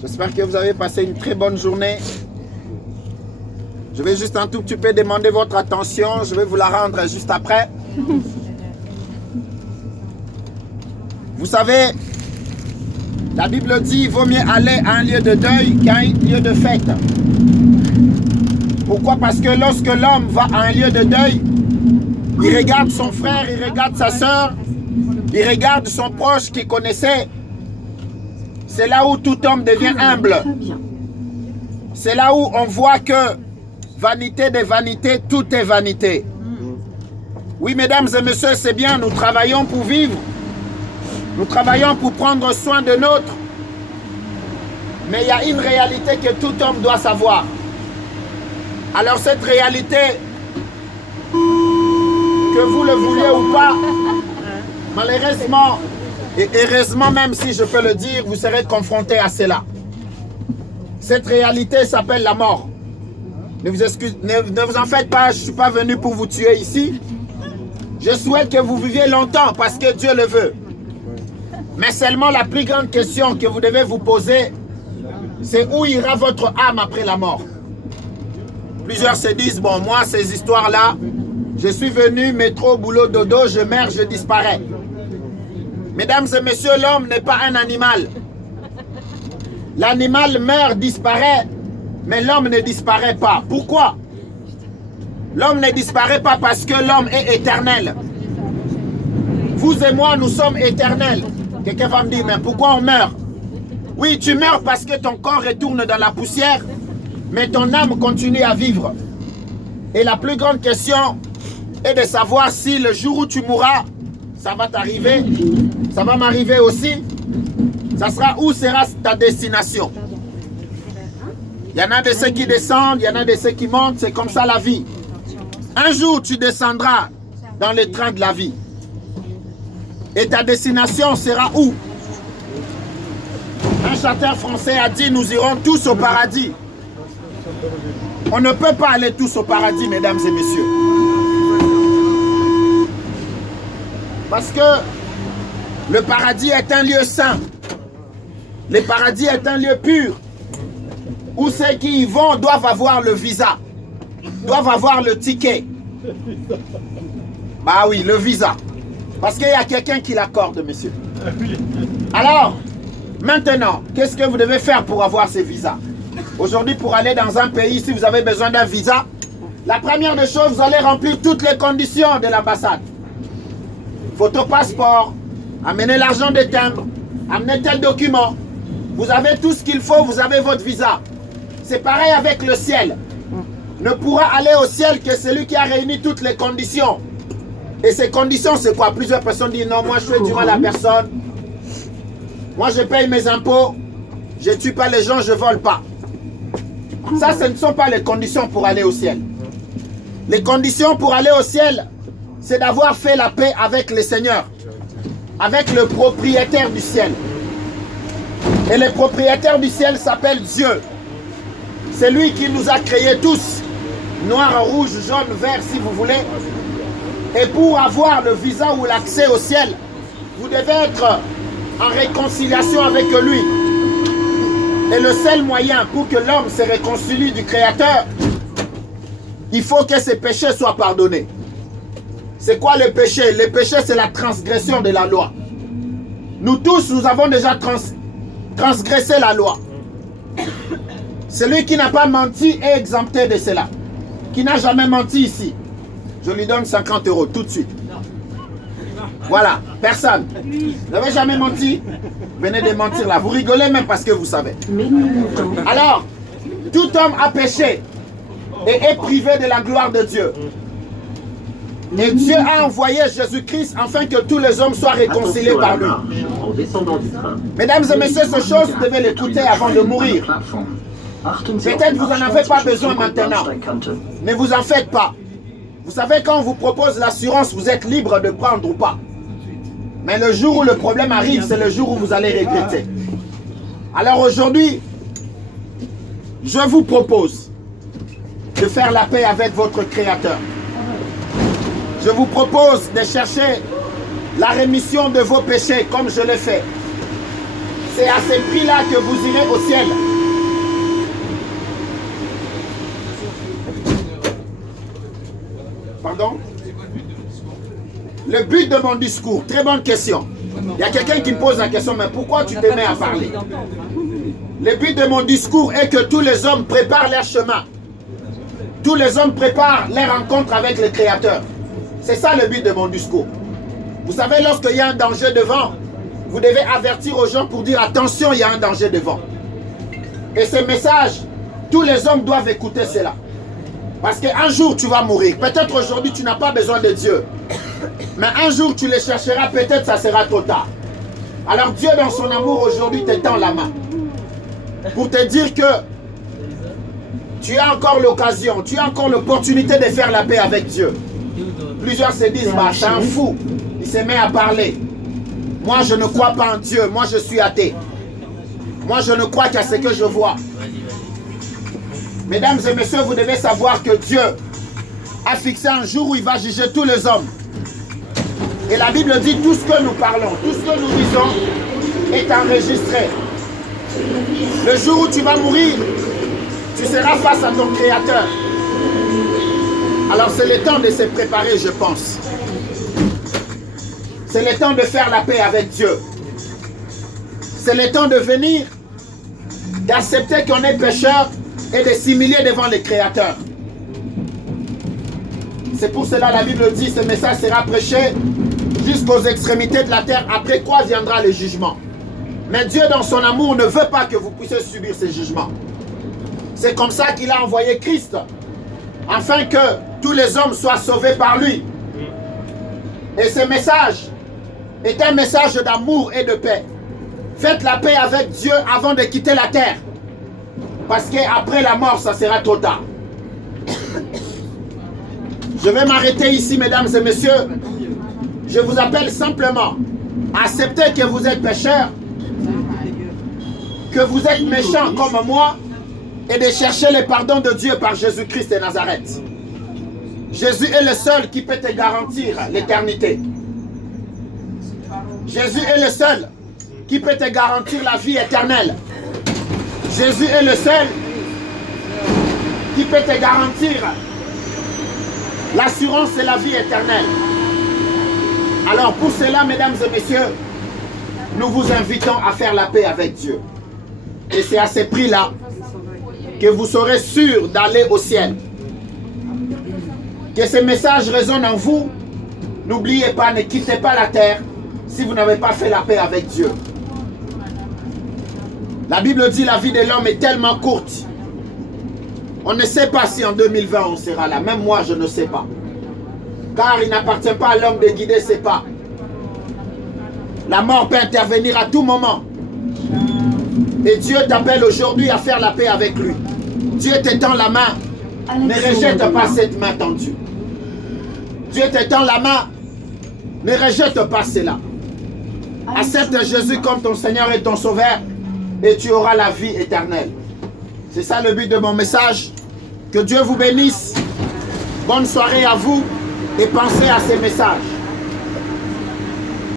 J'espère que vous avez passé une très bonne journée. Je vais juste un tout petit peu demander votre attention. Je vais vous la rendre juste après. Vous savez, la Bible dit qu'il vaut mieux aller à un lieu de deuil qu'à un lieu de fête. Pourquoi? Parce que lorsque l'homme va à un lieu de deuil, il regarde son frère, il regarde sa soeur, il regarde son proche qu'il connaissait. C'est là où tout homme devient humble. C'est là où on voit que vanité des vanités, tout est vanité. Oui, mesdames et messieurs, c'est bien, nous travaillons pour vivre. Nous travaillons pour prendre soin de nôtres. Mais il y a une réalité que tout homme doit savoir. Alors cette réalité, que vous le vouliez ou pas, malheureusement, et heureusement même si je peux le dire, vous serez confrontés à cela. Cette réalité s'appelle la mort. Ne vous en faites pas, je ne suis pas venu pour vous tuer ici. Je souhaite que vous viviez longtemps parce que Dieu le veut. Mais seulement la plus grande question que vous devez vous poser, c'est où ira votre âme après la mort. Plusieurs se disent, bon, moi, ces histoires-là, je suis venu, métro, boulot, dodo, je meurs, je disparais. Mesdames et messieurs, l'homme n'est pas un animal. L'animal meurt, disparaît, mais l'homme ne disparaît pas. Pourquoi? L'homme ne disparaît pas parce que l'homme est éternel. Vous et moi, nous sommes éternels. Quelqu'un va me dire, mais pourquoi on meurt? Oui, tu meurs parce que ton corps retourne dans la poussière, mais ton âme continue à vivre. Et la plus grande question est de savoir si le jour où tu mourras, ça va t'arriver, ça va m'arriver aussi, ça sera où sera ta destination. Il y en a de ceux qui descendent, il y en a de ceux qui montent, c'est comme ça la vie. Un jour, tu descendras dans le train de la vie. Et ta destination sera où? Un chanteur français a dit, nous irons tous au paradis. On ne peut pas aller tous au paradis, mesdames et messieurs. Parce que le paradis est un lieu saint. Le paradis est un lieu pur. Où ceux qui y vont doivent avoir le visa. Doivent avoir le ticket. Bah oui, le visa. Parce qu'il y a quelqu'un qui l'accorde, monsieur. Alors, maintenant, qu'est-ce que vous devez faire pour avoir ces visas? Aujourd'hui, pour aller dans un pays, si vous avez besoin d'un visa, la première des choses, vous allez remplir toutes les conditions de l'ambassade. Photo passeport, amener l'argent de timbre, amener tel document. Vous avez tout ce qu'il faut, vous avez votre visa. C'est pareil avec le ciel. Ne pourra aller au ciel que celui qui a réuni toutes les conditions. Et ces conditions, c'est quoi? Plusieurs personnes disent non, moi je fais du mal à personne. Moi je paye mes impôts. Je ne tue pas les gens, je ne vole pas. Ça, ce ne sont pas les conditions pour aller au ciel. Les conditions pour aller au ciel, c'est d'avoir fait la paix avec le Seigneur, avec le propriétaire du ciel. Et le propriétaire du ciel s'appelle Dieu. C'est lui qui nous a créés tous, noir, rouge, jaune, vert si vous voulez. Et pour avoir le visa ou l'accès au ciel, vous devez être en réconciliation avec lui. Et le seul moyen pour que l'homme se réconcilie du Créateur, il faut que ses péchés soient pardonnés. C'est quoi le péché? Le péché, c'est la transgression de la loi. Nous tous, nous avons déjà transgressé la loi. Celui qui n'a pas menti est exempté de cela. Qui n'a jamais menti ici, je lui donne 50 € tout de suite. Voilà, personne. Vous n'avez jamais menti? Venez de mentir là. Vous rigolez même parce que vous savez. Alors, tout homme a péché et est privé de la gloire de Dieu. Et Dieu a envoyé Jésus-Christ afin que tous les hommes soient réconciliés par lui. Mesdames et messieurs, ces choses, vous devez l'écouter avant de mourir. Peut-être vous n'en avez pas besoin maintenant. Ne vous en faites pas. Vous savez, quand on vous propose l'assurance, vous êtes libre de prendre ou pas. Mais le jour où le problème arrive, c'est le jour où vous allez regretter. Alors aujourd'hui, je vous propose de faire la paix avec votre Créateur. Je vous propose de chercher la rémission de vos péchés comme je l'ai fait. C'est à ces prix-là que vous irez au ciel. Pardon? Le but de mon discours, très bonne question. Il y a quelqu'un qui me pose la question, mais pourquoi tu te mets à parler? Le but de mon discours est que tous les hommes préparent leur chemin. Tous les hommes préparent leur rencontre avec le Créateur. C'est ça le but de mon discours. Vous savez, lorsqu'il y a un danger devant, vous devez avertir aux gens pour dire attention, il y a un danger devant. Et ce message, tous les hommes doivent écouter cela. Parce qu'un jour, tu vas mourir. Peut-être aujourd'hui, tu n'as pas besoin de Dieu. Mais un jour, tu les chercheras, peut-être ça sera trop tard. Alors Dieu, dans son amour, aujourd'hui, te tend la main. Pour te dire que tu as encore l'occasion, tu as encore l'opportunité de faire la paix avec Dieu. Plusieurs se disent, bah, c'est un fou. Il se met à parler. Moi, je ne crois pas en Dieu. Moi, je suis athée. Moi, je ne crois qu'à ce que je vois. Mesdames et messieurs, vous devez savoir que Dieu a fixé un jour où il va juger tous les hommes. Et la Bible dit tout ce que nous parlons, tout ce que nous disons est enregistré. Le jour où tu vas mourir, tu seras face à ton Créateur. Alors c'est le temps de se préparer, je pense. C'est le temps de faire la paix avec Dieu. C'est le temps de venir, d'accepter qu'on est pécheur et de s'humilier devant le Créateur. C'est pour cela la Bible dit ce message sera prêché jusqu'aux extrémités de la terre, après quoi viendra le jugement. Mais Dieu dans son amour ne veut pas que vous puissiez subir ce jugement. C'est comme ça qu'il a envoyé Christ, afin que tous les hommes soient sauvés par lui. Et ce message est un message d'amour et de paix. Faites la paix avec Dieu avant de quitter la terre. Parce qu'après la mort, ça sera trop tard. Je vais m'arrêter ici, mesdames et messieurs. Je vous appelle simplement à accepter que vous êtes pécheurs, que vous êtes méchants comme moi, et de chercher le pardon de Dieu par Jésus-Christ de Nazareth. Jésus est le seul qui peut te garantir l'éternité. Jésus est le seul qui peut te garantir la vie éternelle. Jésus est le seul qui peut te garantir l'assurance et la vie éternelle. Alors pour cela, mesdames et messieurs, nous vous invitons à faire la paix avec Dieu. Et c'est à ce prix-là que vous serez sûrs d'aller au ciel. Que ce message résonne en vous. N'oubliez pas, ne quittez pas la terre si vous n'avez pas fait la paix avec Dieu. La Bible dit la vie de l'homme est tellement courte. On ne sait pas si en 2020 on sera là. Même moi, je ne sais pas. Car il n'appartient pas à l'homme de guider ses pas. La mort peut intervenir à tout moment. Et Dieu t'appelle aujourd'hui à faire la paix avec lui. Dieu te tend la main. Ne rejette pas cette main tendue. Dieu te tend la main. Ne rejette pas cela. Accepte Jésus comme ton Seigneur et ton Sauveur. Et tu auras la vie éternelle. C'est ça le but de mon message. Que Dieu vous bénisse. Bonne soirée à vous. Et pensez à ces messages.